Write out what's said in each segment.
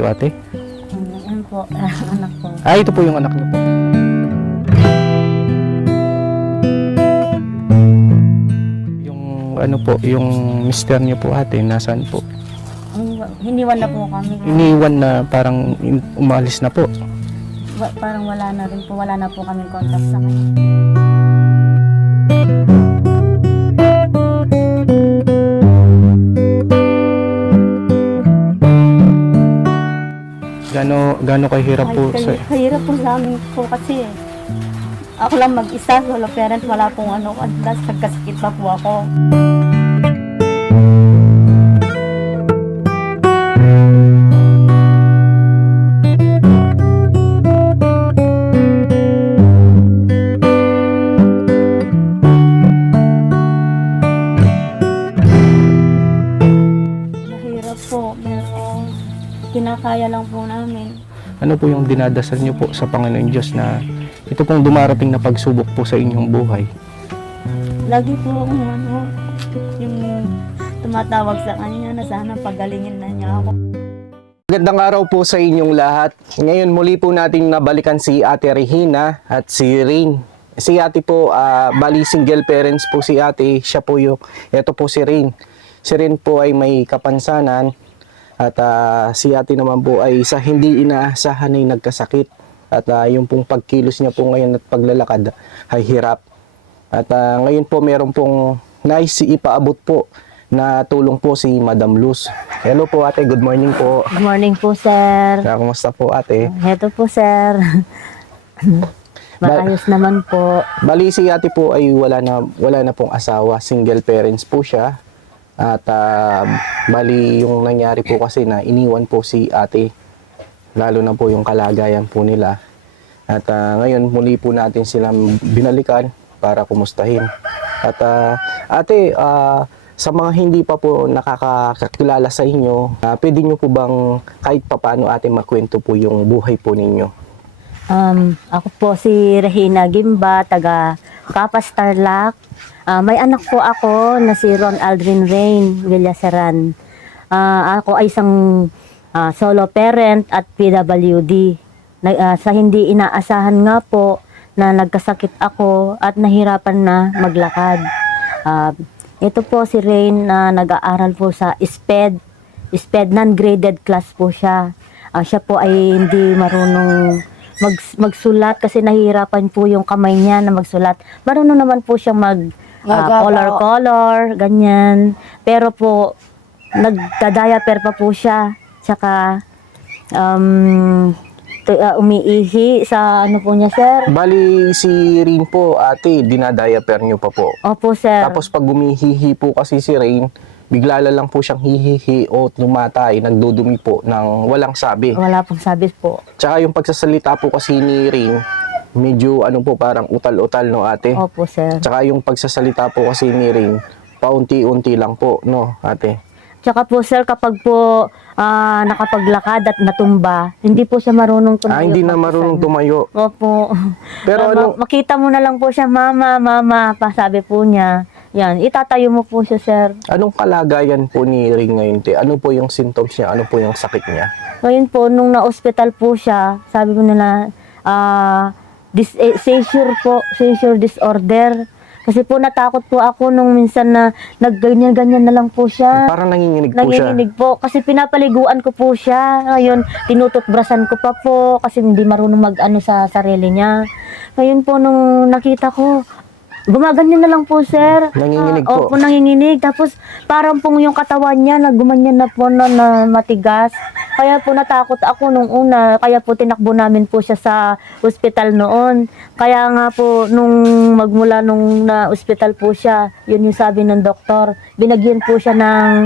kayo, ate? Yan po, anak ko. Ah, ito po yung anak niyo po. Yung ano po, yung mister niyo po, ate, nasaan po? Hiniwan na po kami. Iniwan na parang umalis na po. Parang wala na rin po, wala na po kami contact sa kanya. Gaano kahirap po sa... Kahirap po sa amin po kasi ako lang mag-isa, solo parent, wala pong ano, nagkasakit pa po ako. Mahirap po, pero kinakaya lang po namin. Ano po yung dinadasal niyo po sa Panginoon Diyos na ito pong dumarating na pagsubok po sa inyong buhay? Lagi po ano, yung tumatawag sa kanya na sana pagalingin na niya ako. Magandang araw po sa inyong lahat. Ngayon muli po natin nabalikan si Ate Regina at si Rain. Si Ate po, bali single parents po si Ate. Siya po yung, ito po si Rain. Si Rain po ay may kapansanan at si Ate naman po ay sa hindi inaasahan ay nagkasakit. At yung pong pagkilos niya po ngayon at paglalakad ay hirap. At ngayon po meron pong nice ipaabot po na tulong po si Madam Luz. Hello po ate, good morning po. Good morning po, sir. Kumusta po ate? Heto po, sir. Maayos naman po. Bali si ate po ay wala na pong asawa, single parents po siya. At bali yung nangyari po kasi na iniwan po si ate. Lalo na po yung kalagayan po nila. At ngayon muli po natin silang binalikan para kumustahin. At ate, sa mga hindi pa po nakakakilala sa inyo, pwede nyo po bang kahit papaano ate makwento po yung buhay po ninyo? Ako po si Regina Gimba, taga Kapas Tarlac. May anak po ako na si Ron Aldrin Rain Villaseran. Ako ay isang solo parent at PWD. Sa hindi inaasahan nga po na nagkasakit ako at nahirapan na maglakad. Ito po si Rain na nag-aaral po sa SPED non-graded class po siya. Siya po ay hindi marunong magsulat kasi nahihirapan po yung kamay niya na magsulat. Marunong naman po siyang color, ganyan. Pero po, nagda-diaper pa po siya. Tsaka, umiihi sa ano po niya, sir. Bali si Rain po ate, dinadiaper nyo pa po. Opo, sir. Tapos pag gumihihi po kasi si Rain, bigla lang po siyang hihihi o tumatay, nagdudumi po ng walang sabi. Wala pong sabi po. Tsaka yung pagsasalita po kasi ni Rain, medyo ano po parang utal-utal no ate? Opo, sir. Tsaka yung pagsasalita po kasi ni Rain, paunti-unti lang po no ate? Tsaka po, sir, kapag po nakapaglakad at natumba, hindi po siya marunong tumayo. Hindi na marunong tumayo. Opo. Pero ano, Makita mo na lang po siya, mama, pa sabi po niya. Yan, itatayo mo po siya, sir. anong kalagayan po ni Rain ngayon te? Ano po yung symptoms niya? Ano po yung sakit niya? Ngayon po, nung na-hospital po siya, sabi ko nila, seizure disorder. Kasi po natakot po ako nung minsan na nagganyan-ganyan na lang po siya. Parang nanginginig po siya. Nanginginig po. Kasi pinapaliguan ko po siya. Ngayon, tinututbrasan ko pa po kasi hindi marunong mag-ano sa sarili niya. Ngayon po, nung nakita ko, gumaganyan na lang po, sir. Nanginginig po. Opo, nanginginig. Tapos, parang pong yung katawan niya, naggumanyan na po na matigas. Kaya po natakot ako nung una. Kaya po tinakbo namin po siya sa ospital noon. Kaya nga po, magmula nung na-ospital po siya, yun yung sabi ng doktor. Binagyan po siya ng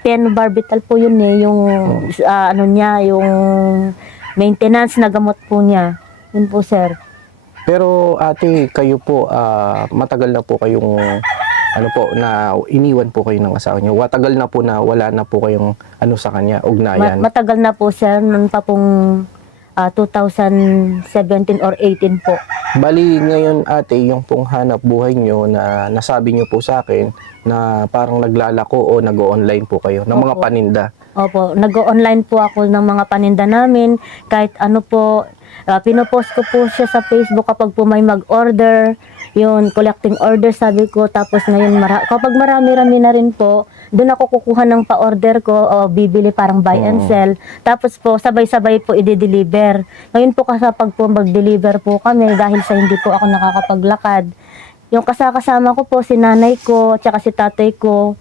pentobarbital po yun yung yung maintenance na gamot po niya. Yun po, sir. Pero ate, kayo po, matagal na po kayong na iniwan po kayo ng asawa niyo. Matagal na po na wala na po kayong sa kanya, ugnayan. Matagal na po, sir, noon pa pong 2017 or 18 po. Bali ngayon ate, yung pong hanap buhay nyo na nasabi nyo po sa akin na parang naglalako o nag-online po kayo ng mga Opo. paninda. Opo, nag-online po ako ng mga paninda namin. Kahit ano po, pinopost ko po siya sa Facebook kapag po may mag-order. Yun, collecting order sabi ko. Tapos ngayon, kapag marami-rami na rin po, doon ako kukuha ng pa-order ko o bibili parang buy and sell. Tapos po, sabay-sabay po i-deliver. Ngayon po kapag po mag-deliver po kami dahil sa hindi po ako nakakapaglakad. Yung kasama ko po, si nanay ko, tsaka si tatay ko,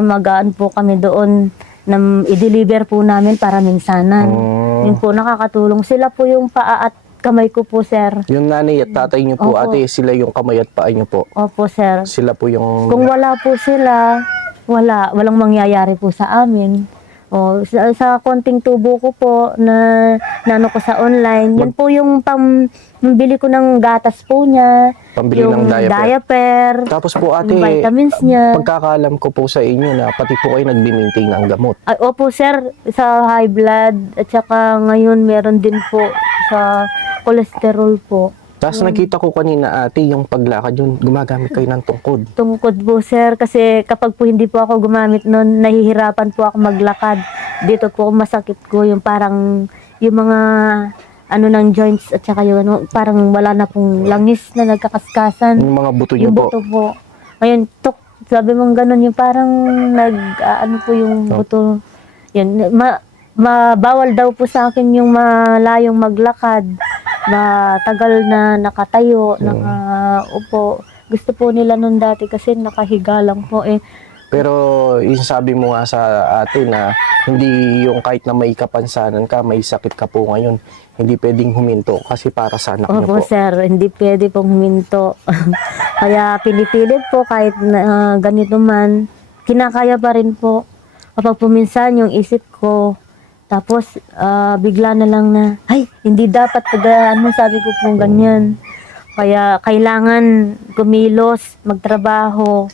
magaan po kami doon na i-deliver po namin para minsanan. Yun po, nakakatulong. Sila po yung paa at kamay ko po, sir. Yung nanay at tatay niyo po, Opo. ate, sila yung kamay at paa niyo po. Opo, sir. Sila po yung... Kung wala po sila, walang mangyayari po sa amin. Sa konting tubo ko po na nano ko sa online, yan po yung pambili ko ng gatas po niya, Pambili yung ng diaper. Tapos po, ate, yung vitamins niya. pagkakalam ko po sa inyo na pati po kayo nagbi-maintain ng gamot. Ay, opo sir, sa high blood at saka ngayon meron din po sa cholesterol po. Tapos nakita ko kanina, ate, yung paglakad yun, gumagamit kayo ng tungkod. Tungkod po sir, kasi kapag po hindi po ako gumamit nun, nahihirapan po ako maglakad. Dito po masakit ko yung parang yung mga ano ng joints at saka yung ano, parang wala na pong langis na nagkakaskasan. Yung mga buto niyo Yung po. buto po. Ngayon, sabi mong ganun, yung parang ano po yung buto. Yan, bawal daw po sa akin yung malayong maglakad. Matagal na nakatayo, nakaupo. Gusto po nila nun dati kasi nakahiga lang po eh. Pero yung sabi mo nga sa ate na hindi yung kahit na may kapansanan ka, may sakit ka po ngayon, hindi pwedeng huminto kasi para sa anak niyo Opo po. sir, hindi pwede pong huminto. Kaya pinipilit po kahit ganito man, kinakaya pa rin po. Kapag puminsan yung isip ko, tapos bigla na lang na, ay, hindi dapat ano, sabi ko po ganyan. Kaya kailangan kumilos, magtrabaho,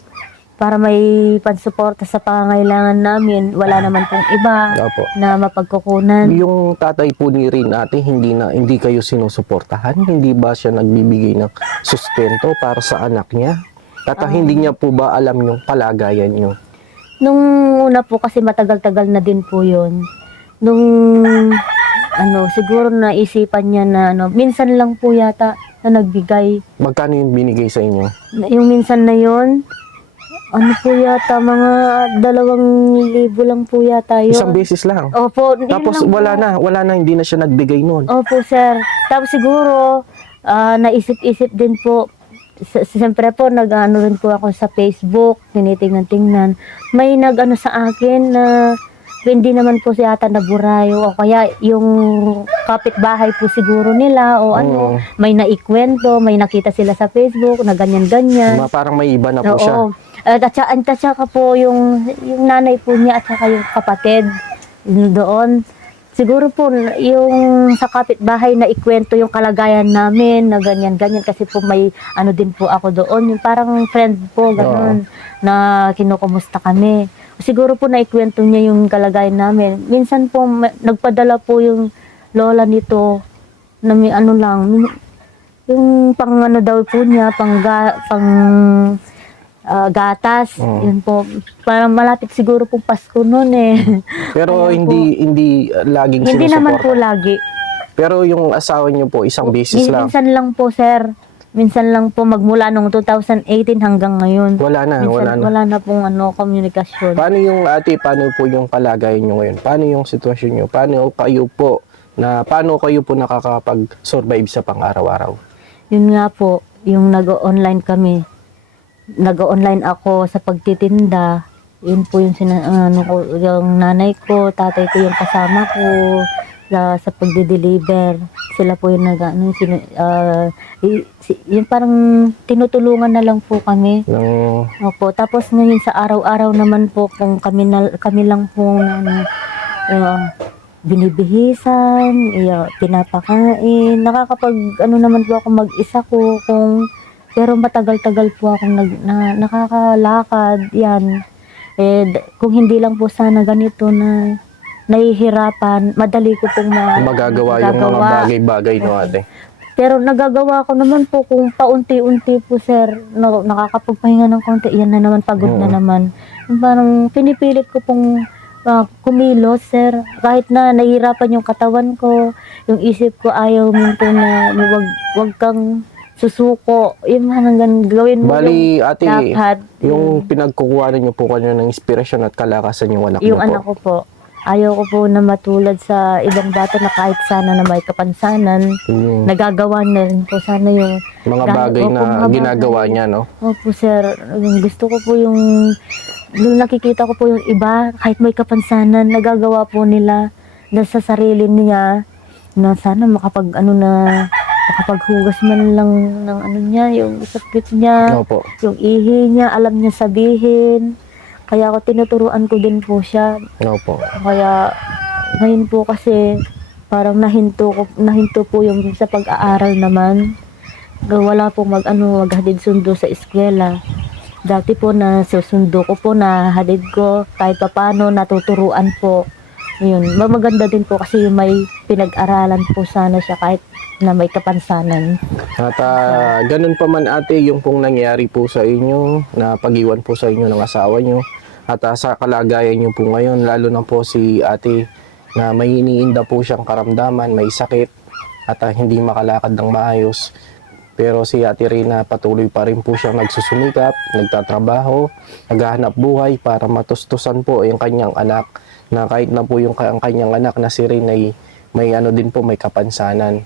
para may pansuporta sa pangangailangan namin. Wala naman pong iba Opo. na mapagkukunan. Yung tatay po ni Rin, ate, hindi kayo sinusuportahan? Hindi ba siya nagbibigay ng sustento para sa anak niya? At hindi niya po ba alam yung kalagayan niyo? Nung una po kasi matagal-tagal na din po yun. Nung siguro naisipan niya na minsan lang po yata na nagbigay. Magkano yung binigay sa inyo? Yung minsan na yun, po yata, mga 2,000 lang po yata yun. Isang beses lang. Opo, yun Tapos lang po. wala na, hindi na siya nagbigay noon. Opo, sir. Tapos siguro, naisip-isip din po, siyempre po, nag-ano rin po ako sa Facebook, tinitingnan-tingnan. May nag-ano sa akin na hindi naman po siya ata naburayo o kaya yung kapitbahay po siguro nila o may naikwento, may nakita sila sa Facebook na ganyan-ganyan. Parang may iba na po siya. Oo. At saka po yung nanay po niya at saka yung kapatid doon. Siguro po yung sa kapitbahay na ikwento yung kalagayan namin na ganyan-ganyan kasi po may ano din po ako doon. Yung parang friend po, gano'n, na kinukumusta kami. Siguro po naikwento niya yung kalagayan namin. Minsan po nagpadala po yung lola nito na may ano lang, yung pang ano daw po niya, pang gatas. Yun po. Parang malapit siguro po Pasko noon eh. Pero Ayan hindi laging Hindi naman po sinusuporta. lagi. Pero yung asawa niyo po, isang beses lang. Minsan lang po, sir. Minsan lang po magmula nung 2018 hanggang ngayon. Wala na, Minsan, wala na pong komunikasyon. Paano yung ate, paano po yung kalagayan nyo ngayon? Paano yung sitwasyon nyo? Paano kayo po nakakapag-survive sa pang-araw-araw? Yun nga po, yung nag-online kami. Nag-online ako sa pagtitinda. Yun po yung, yung nanay ko, tatay ko yung kasama ko sa pagde-deliver. Sila po yung yung parang tinutulungan na lang po kami. Opo. Tapos ngayon sa araw-araw naman po kung kami lang po binibihisan, pinapakain. Nakakapag naman po ako mag-isa ko pero matagal-tagal po akong nakakalakad. Yan. Kung hindi lang po sana ganito na nahihirapan, madali ko pong Magagawa yung mga bagay-bagay no ate. Pero nagagawa ko naman po kung paunti-unti po, sir. Nakakapagpahinga ng konti, yan na naman, pagod na naman. Parang pinipilit ko pong kumilos, sir. Kahit na nahihirapan yung katawan ko, yung isip ko ayaw minto na wag kang susuko. Yung hanggang gawin mo Bali, yung ate, dapat. yung pinagkukuha niyo po kanyo ng inspirasyon at kalakasan yung anak niyo Yung po. anak ko po. Ayaw ko po na matulad sa ibang bata na kahit sana na may kapansanan, Yung nagagawa na rin po sana yung mga Opo, bagay na mga ginagawa bagay. niya, no? Opo, sir. Gusto ko po yung nakikita ko po yung iba, kahit may kapansanan, nagagawa po nila na sa sarili niya na sana makapaghugas man lang ng ano niya, yung sakit niya, Opo. yung ihi niya, alam niya sabihin. Kaya ako tinuturuan ko din po siya. Opo. Kaya ngayon po kasi parang nahinto po yung sa pag-aaral naman. Wala pong maghatid sundo sa eskwela. Dati po na susundo ko po na hatid ko kahit paano natuturuan po. Yun, maganda din po kasi yung may pinag-aralan po sana siya kahit na may kapansanan. At ganun pa man ate, yung pong nangyari po sa inyo, na pag-iwan po sa inyo ng asawa nyo, at sa kalagayan nyo po ngayon, lalo na po si ate na may iniinda po siyang karamdaman, may sakit, at hindi makalakad ng maayos. Pero si ate Reyna patuloy pa rin po siyang nagsusumikap, nagtatrabaho, naghahanap buhay para matustusan po yung kanyang anak, na kahit na po yung kanyang anak na si Rain ay may ano din po, may kapansanan.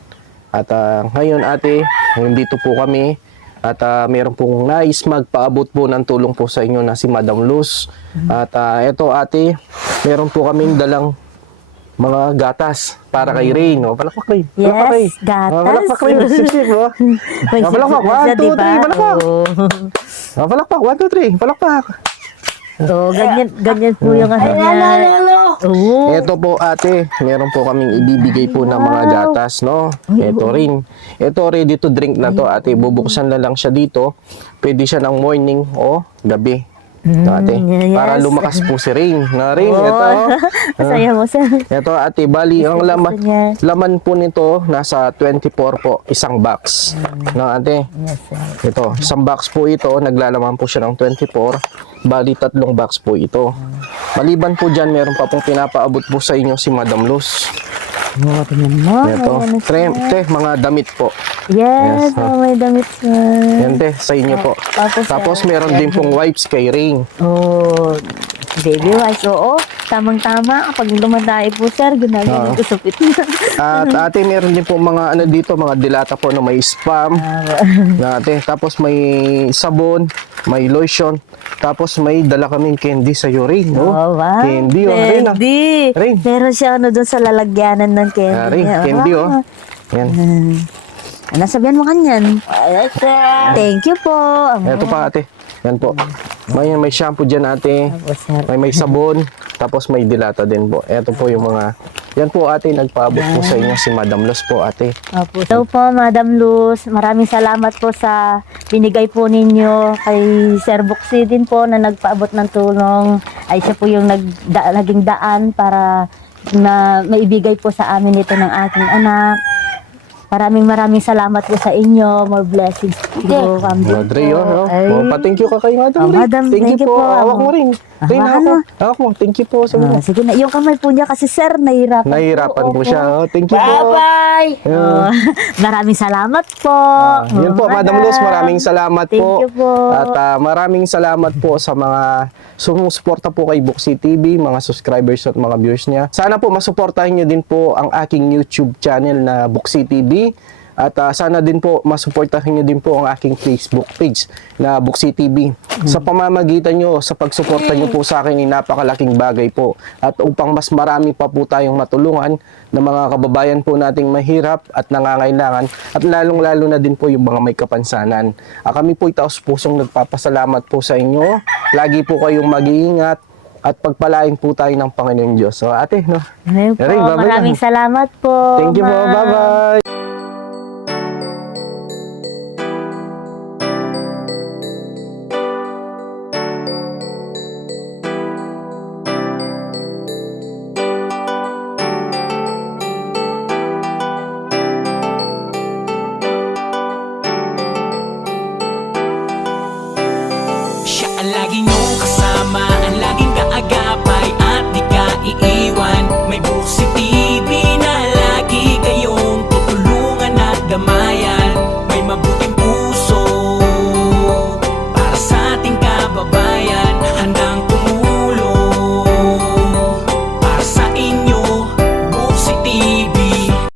At ngayon ate, nandito po kami at meron pong nais magpaabot po ng tulong po sa inyo na si Madam Luz. At eto ate, meron po kaming dalang mga gatas para kay Rain. O, palakpak Rain. Palakpak, Rain. Yes, gatas. Palakpak Rain. Sip-sip, o. May Palakpak. sipsip na siya, 1, 2, 3. diba? Palakpak. Oo. Palakpak. 1, 2, 3. Palakpak. Oo, ganyan po yung ano niya. Oo. Ito po ate, meron po kaming ibibigay po ng mga gatas, no? Ito rin. Ito ready to drink na to ate. Bubuksan na lang siya dito. Pwede siya ng morning o gabi. Ito ate. yes. Para lumakas po si Rain. Na Rain, Oo. ito. Masaya mo, sir. Ito ate, bali ang Gusto laman, niya. laman po nito nasa 24 po, isang box. No ate? Yes, sir. Ito, isang box po ito, naglalaman po siya ng 24. Bali, 3 box po ito. Maliban po dyan, meron pa pong pinapaabot po sa inyo si Madam Luz. Oo, tingnan mo. Ito, Ayan, mga damit po. yes, Yes, may damit, sir. Yan te, sa inyo po. Tapos meron din pong wipes kay Rain. Oh, baby wipes, oo. Tamang-tama. Kapag lumatay po, sir, ginagawa ko supit na. At ate, meron din po mga ano dito, mga dilata po na may spam. Na ate, tapos may sabon, may lotion, tapos may dala kaming candy sa iyo, Rain. Oh, Oh. wow. Candy, oh, Rain. ah. Candy. Rain. Meron siya doon sa lalagyanan ng candy. Rain, niya. candy, oh. Wow. Yan. Ano sabihan mo kanyan? Thank you po. Ito pa ate. Yan po. May shampoo dyan ate. Opo, sir. May sabon. Tapos may dilata din po. Ito po yung mga... Yan po ate, nagpaabot po sa inyo si Madam Luz po ate. Opo. So po, Madam Luz, maraming salamat po sa binigay po ninyo kay Sir Buxi din po na nagpaabot ng tulong. Ay siya po yung naging daan para na maibigay po sa amin ito ng aking anak. Maraming salamat po sa inyo. More blessings po. Madre, oh. Pa-thank you ka kay Madam Oh, Rin. Madam, Thank you po. Hawak mo rin. Rin, hawakan mo. hawak mo. Thank you po sa mga. Sige na, yung kamay po niya kasi sir, nahihirapan Nahihirapan po Opo. siya. Oh, thank you po. Bye-bye! Yeah. Maraming salamat po. Yun po, Madam Luz, maraming salamat Thank po. you po. At maraming salamat po sa mga sumusuporta po kay Buxi TV, mga subscribers at mga viewers niya. Sana po masuportahan niyo din po ang aking YouTube channel na Buxi TV. At sana din po masuportahan niyo din po ang aking Facebook page na Buxi TV. Sa pamamagitan nyo, sa pagsuporta nyo po sa akin, napakalaking bagay po. At upang mas marami pa po tayong matulungan ng mga kababayan po nating mahirap at nangangailangan, at lalong-lalo na din po yung mga may kapansanan. Kami po taos pusong nagpapasalamat po sa inyo. Lagi po kayong mag-iingat at pagpalain po tayo ng Panginoon Diyos. So ate, no? Ayun po, Ring, bye-bye maraming na. salamat po. Thank you po. ma'am. Bye-bye. Siya ang lagi niyong kasama, ang laging kaagapay at di ka iiwan